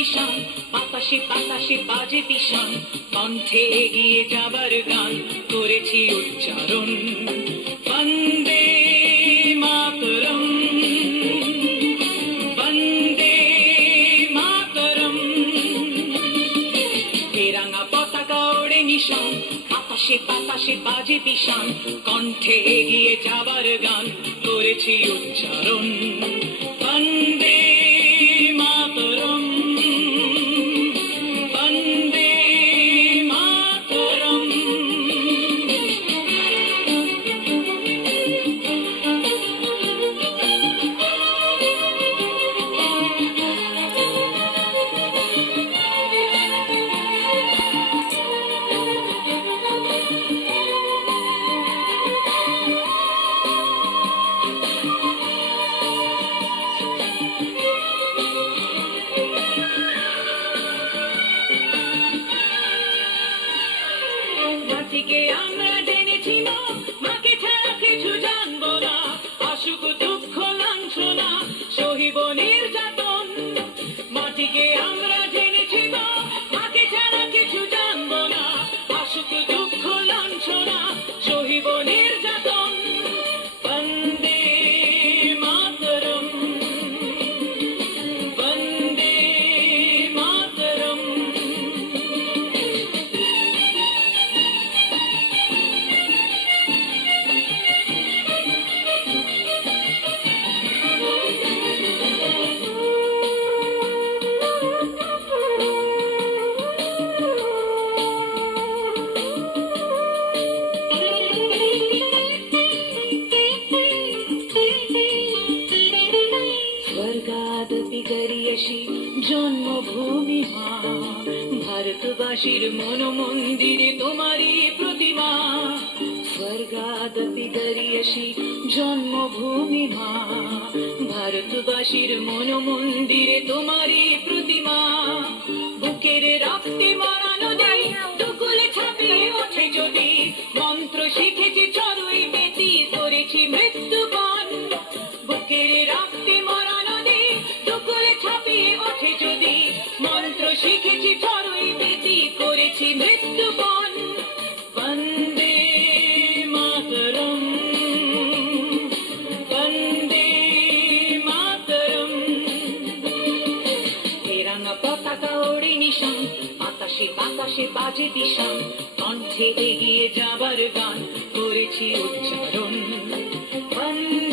নিশান, বাতাসে বাতাসে বাজে বিষাণ, কণ্ঠে এগিয়ে যাবার গান করেছি উচ্চারণ। বন্দে মাতরম, বন্দে মাতরম। তেরাঙা পতাকা ওড়ে নিশান, বাতাসে বাতাসে বাজে বিষাণ, কণ্ঠে এগিয়ে যাবার গান করেছি উচ্চারণ। বন্দে মাতরম, বন্দে মাতরম। মাটিকে আমরা জেনেছি মা, মাকে ছাড়া কিছু জানবো না। আসুক দুঃখ লাঞ্ছনা, সহিব নির্যাতন। মাটিকে আমরা জেনেছি মা, মাকে ছাড়া কিছু জানবো না। আসুক দুঃখ লাঞ্ছনা, সহিব নির্যাতন। বন্দে মাতরম, বন্দে মাতরম। স্বর্গাদপি গরিয়সী জন্মভূমি মা, ভারতবাসীর মন মন্দিরে তোমারই প্রতিমা। স্বর্গাদপি গরিয়সী জন্মভূমি মা, ভারতবাসীর মন মন্দিরে তোমারই প্রতিমা। বুকের রক্তে মরানো দেয়, দুকুলে ছাপিয়ে ওঠে যদি, মন্ত্র শিখেছি চড়ুই বেতি, করেছি মৃত্যুপণ। বুকের রক্তে মরানো দেয়, দুকুলে ছাপিয়ে ওঠে যদি, মন্ত্র শিখেছি চড়ুই বেতি, করেছি মৃত্যুপণ। বন্দে মাতরম, বন্দে মাতরম। তেরাঙা পতাকা ওড়ে নিশান, বাতাসে বাতাসে বাজে বিষাণ, কণ্ঠে এগিয়ে যাবার গান করেছি উচ্চারণ। বন্দে